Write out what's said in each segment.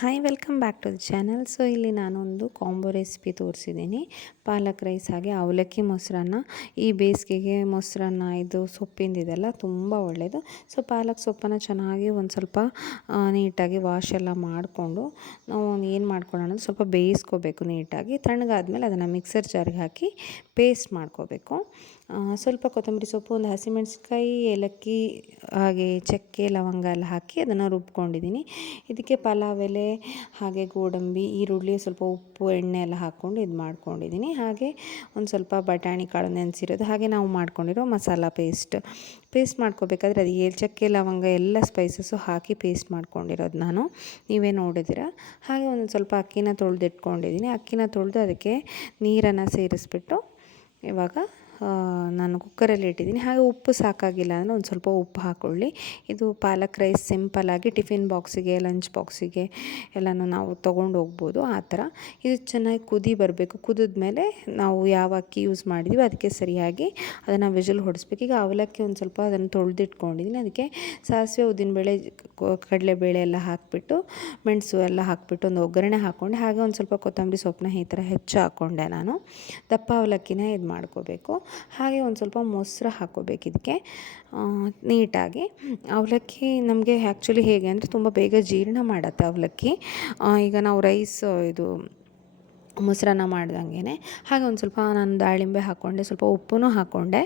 Hi welcome back to the channel. So ಇಲ್ಲಿ ನಾನೊಂದು combo recipe ತೋರಿಸಿದ್ದೀನಿ. ಪಾಲಕ್ ರೈಸ್ ಹಾಗೆ ಅವಲಕ್ಕಿ ಮೊಸರನ್ನ. ಈ ಬೇಸಿಗೆಗೆ ಮೊಸರನ್ನ ಇದು ಸೊಪ್ಪಿಂದಿದೆಲ್ಲ ತುಂಬ ಒಳ್ಳೆಯದು. ಸೊ ಪಾಲಕ್ ಸೊಪ್ಪನ್ನು ಚೆನ್ನಾಗಿ ಒಂದು ಸ್ವಲ್ಪ ನೀಟಾಗಿ ವಾಶ್ ಎಲ್ಲ ಮಾಡಿಕೊಂಡು ನಾವು ಏನು ಮಾಡ್ಕೊಳ್ಳೋಣ ಅಂದರೆ ಸ್ವಲ್ಪ ಬೇಯಿಸ್ಕೋಬೇಕು ನೀಟಾಗಿ. ತಣ್ಣಗಾದ್ಮೇಲೆ ಅದನ್ನು ಮಿಕ್ಸರ್ ಜಾರ್ಗೆ ಹಾಕಿ ಪೇಸ್ಟ್ ಮಾಡ್ಕೋಬೇಕು. ಸ್ವಲ್ಪ ಕೊತ್ತಂಬರಿ ಸೊಪ್ಪು, ಒಂದು ಹಸಿಮೆಣಸಿನ್ಕಾಯಿ, ಏಲಕ್ಕಿ ಹಾಗೆ ಚಕ್ಕೆ ಲವಂಗ ಎಲ್ಲ ಹಾಕಿ ಅದನ್ನು ರುಬ್ಕೊಂಡಿದ್ದೀನಿ. ಇದಕ್ಕೆ ಪಲಾವ್ ಎಲೆ ಹಾಗೆ ಗೋಡಂಬಿ, ಈರುಳ್ಳಿ, ಸ್ವಲ್ಪ ಉಪ್ಪು, ಎಣ್ಣೆ ಎಲ್ಲ ಹಾಕ್ಕೊಂಡು ಇದು ಮಾಡ್ಕೊಂಡಿದ್ದೀನಿ. ಹಾಗೆ ಒಂದು ಸ್ವಲ್ಪ ಬಟಾಣಿ ಕಾಳು ನೆನೆಸಿರೋದು, ಹಾಗೆ ನಾವು ಮಾಡ್ಕೊಂಡಿರೋ ಮಸಾಲ ಪೇಸ್ಟ್ ಮಾಡ್ಕೋಬೇಕಾದ್ರೆ ಅದು ಚಕ್ಕೆ ಲವಂಗ ಎಲ್ಲ ಸ್ಪೈಸಸ್ಸು ಹಾಕಿ ಪೇಸ್ಟ್ ಮಾಡ್ಕೊಂಡಿರೋದು ನಾನು, ನೀವೇ ನೋಡಿದ್ದೀರ. ಹಾಗೆ ಒಂದು ಸ್ವಲ್ಪ ಅಕ್ಕಿನ ತೊಳೆದಿಟ್ಕೊಂಡಿದ್ದೀನಿ. ಅಕ್ಕಿನ ತೊಳೆದು ಅದಕ್ಕೆ ನೀರನ್ನು ಸೇರಿಸ್ಬಿಟ್ಟು ಇವಾಗ ನಾನು ಕುಕ್ಕರಲ್ಲಿ ಇಟ್ಟಿದ್ದೀನಿ. ಹಾಗೆ ಉಪ್ಪು ಸಾಕಾಗಿಲ್ಲ ಅಂದರೆ ಒಂದು ಸ್ವಲ್ಪ ಉಪ್ಪು ಹಾಕ್ಕೊಳ್ಳಿ. ಇದು ಪಾಲಕ್ ರೈಸ್ ಸಿಂಪಲ್ಲಾಗಿ ಟಿಫಿನ್ ಬಾಕ್ಸಿಗೆ, ಲಂಚ್ ಬಾಕ್ಸಿಗೆ ಎಲ್ಲನೂ ನಾವು ತೊಗೊಂಡು ಹೋಗ್ಬೋದು. ಆ ಥರ ಇದು ಚೆನ್ನಾಗಿ ಕುದಿ ಬರಬೇಕು. ಕುದಿದ್ಮೇಲೆ ನಾವು ಯಾವ ಅಕ್ಕಿ ಯೂಸ್ ಮಾಡಿದ್ದೀವಿ ಅದಕ್ಕೆ ಸರಿಯಾಗಿ ಅದನ್ನು ವಿಷಲ್ ಹೊಡಿಸ್ಬೇಕು. ಈಗ ಅವಲಕ್ಕಿ ಒಂದು ಸ್ವಲ್ಪ ಅದನ್ನು ತೊಳೆದಿಟ್ಕೊಂಡಿದ್ದೀನಿ. ಅದಕ್ಕೆ ಸಾಸಿವೆ, ಉದ್ದಿನಬೇಳೆ, ಕಡಲೆಬೇಳೆ ಎಲ್ಲ ಹಾಕಿಬಿಟ್ಟು, ಮೆಣಸು ಎಲ್ಲ ಹಾಕಿಬಿಟ್ಟು ಒಂದು ಒಗ್ಗರಣೆ ಹಾಕ್ಕೊಂಡೆ. ಹಾಗೆ ಒಂದು ಸ್ವಲ್ಪ ಕೊತ್ತಂಬರಿ ಸೊಪ್ಪನ್ನ ಈ ಥರ ಹೆಚ್ಚು ಹಾಕ್ಕೊಂಡೆ ನಾನು. ದಪ್ಪ ಅವಲಕ್ಕಿನ ಇದು ಮಾಡ್ಕೋಬೇಕು. ಹಾಗೆ ಒಂದು ಸ್ವಲ್ಪ ಮೊಸರು ಹಾಕ್ಕೋಬೇಕು ಇದಕ್ಕೆ ನೀಟಾಗಿ. ಅವಲಕ್ಕಿ ನಮಗೆ ಆ್ಯಕ್ಚುಲಿ ಹೇಗೆ ಅಂದರೆ ತುಂಬ ಬೇಗ ಜೀರ್ಣ ಮಾಡುತ್ತೆ ಅವಲಕ್ಕಿ. ಈಗ ನಾವು ರೈಸ್ ಇದು ಮೊಸರನ್ನ ಮಾಡ್ದಂಗೆ. ಹಾಗೆ ಒಂದು ಸ್ವಲ್ಪ ನಾನು ದಾಳಿಂಬೆ ಹಾಕ್ಕೊಂಡೆ, ಸ್ವಲ್ಪ ಉಪ್ಪು ಹಾಕ್ಕೊಂಡೆ.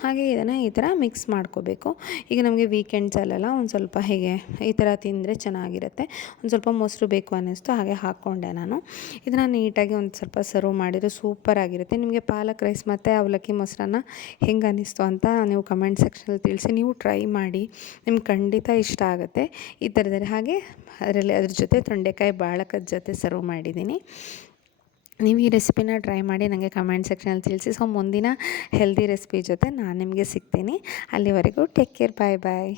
ಹಾಗೆ ಇದನ್ನು ಈ ಥರ ಮಿಕ್ಸ್ ಮಾಡ್ಕೋಬೇಕು. ಈಗ ನಮಗೆ ವೀಕೆಂಡ್ಸಲ್ಲೆಲ್ಲ ಒಂದು ಸ್ವಲ್ಪ ಹೀಗೆ ಈ ಥರ ತಿಂದರೆ ಚೆನ್ನಾಗಿರುತ್ತೆ. ಒಂದು ಸ್ವಲ್ಪ ಮೊಸರು ಬೇಕು ಅನ್ನಿಸ್ತು, ಹಾಗೆ ಹಾಕ್ಕೊಂಡೆ ನಾನು. ಇದನ್ನು ನೀಟಾಗಿ ಒಂದು ಸ್ವಲ್ಪ ಸರ್ವ್ ಮಾಡಿದರೆ ಸೂಪರಾಗಿರುತ್ತೆ. ನಿಮಗೆ ಪಾಲಕ್ ರೈಸ್ ಮತ್ತು ಅವಲಕ್ಕಿ ಮೊಸರನ್ನ ಹೆಂಗೆ ಅನ್ನಿಸ್ತು ಅಂತ ನೀವು ಕಮೆಂಟ್ ಸೆಕ್ಷನಲ್ಲಿ ತಿಳಿಸಿ. ನೀವು ಟ್ರೈ ಮಾಡಿ, ನಿಮ್ಗೆ ಖಂಡಿತ ಇಷ್ಟ ಆಗುತ್ತೆ ಈ ಥರದಲ್ಲಿ. ಹಾಗೆ ಅದ್ರ ಜೊತೆ ತೊಂಡೆಕಾಯಿ ಬಾಳಕದ ಜೊತೆ ಸರ್ವ್ ಮಾಡಿದ್ದೀನಿ. ನೀವು ಈ ರೆಸಿಪಿನ ಟ್ರೈ ಮಾಡಿ ನನಗೆ ಕಮೆಂಟ್ ಸೆಕ್ಷನಲ್ಲಿ ತಿಳಿಸಿ. ಸೊ ಮುಂದಿನ ಹೆಲ್ದಿ ರೆಸಿಪಿ ಜೊತೆ ನಾನು ನಿಮಗೆ ಸಿಗ್ತೀನಿ. ಅಲ್ಲಿವರೆಗೂ ಟೇಕ್ ಕೇರ್, ಬಾಯ್ ಬಾಯ್.